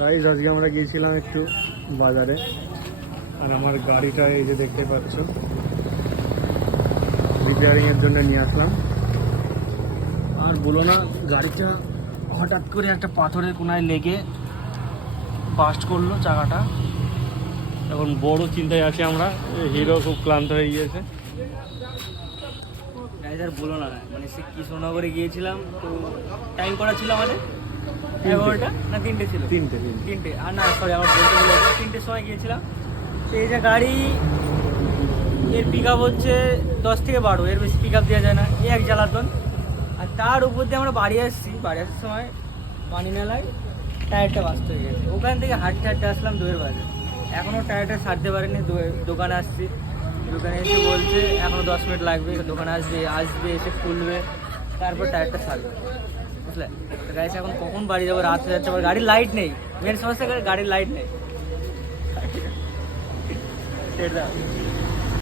Guys আজকে আমরা গিয়েছিলাম একটু বাজারে, আর আমার গাড়িটা এই যে দেখতে পাচ্ছ রিপেয়ারিং এর জন্য নিয়ে আসলাম। আর বলো না, গাড়িটা হঠাৎ করে একটা পাথরের কোনায় লেগে বাস্ট করলো চাকাটা। এখন বড় চিন্তায় আছি আমরা, হিরো খুব ক্লান্ত হয়ে গিয়েছে। আর বলো না, মানে সে কৃষ্ণনগরে গিয়েছিলাম, তো টাইম করা ছিল আমাদের 11টা না 3টে ছিল, 3টে আর না সরি আমার বলতে ভুলে গেছি, 3টের সময় গিয়েছিলাম। তো এই যে গাড়ি এর পিক আপ হচ্ছে 10 থেকে 12, এর বেশি পিক আপ দেওয়া যায় না, এই এক জ্বালাতন। আর তার উপর দিয়ে আমরা বাড়ি আসার সময় পানি মেলায় টায়ারটা বাস্ট হয়ে গেছে। ওখান থেকে হাঁটতে হাঁটতে আসলাম 2-এর বাজে, এখনও টায়ারটা সারতে পারিনি। দোকানে আসছি, দোকানে এসে বলছে এখনও 10 মিনিট লাগবে, দোকানে আসবে এসে খুলবে, তারপর টায়ারটা সারবে, বুঝলে। তো গাড়ি এখন কখন বাড়ি যাবো, রাত হয়ে যাচ্ছে, আবার গাড়ির লাইট নেই। মেন সমস্যা গাড়ির লাইট নেই সেটা।